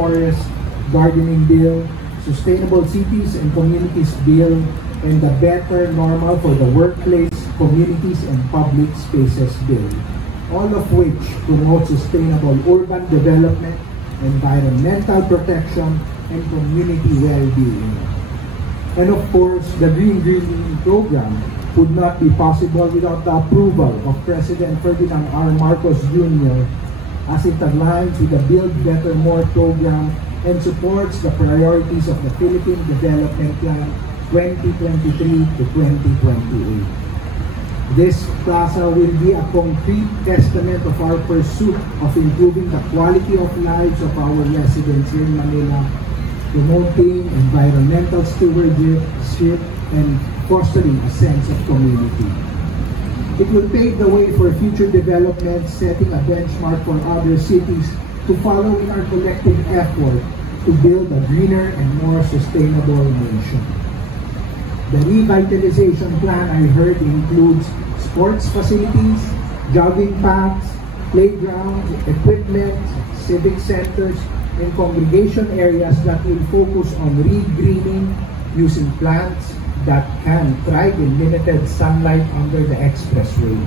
Forest Gardening Bill, Sustainable Cities and Communities Bill, and the Better Normal for the Workplace, Communities and Public Spaces Bill, all of which promote sustainable urban development, environmental protection, and community well-being. And of course, the Green Greening Program would not be possible without the approval of President Ferdinand R. Marcos Jr. as it aligns with the Build Better More program and supports the priorities of the Philippine Development Plan 2023 to 2028. This plaza will be a concrete testament of our pursuit of improving the quality of lives of our residents here in Manila, promoting environmental stewardship and fostering a sense of community. It will pave the way for future development, setting a benchmark for other cities to follow in our collective effort to build a greener and more sustainable nation. The revitalization plan I heard includes sports facilities, jogging paths, playgrounds, equipment, civic centers, and congregation areas that will focus on regreening using plants that can thrive in limited sunlight under the expressway.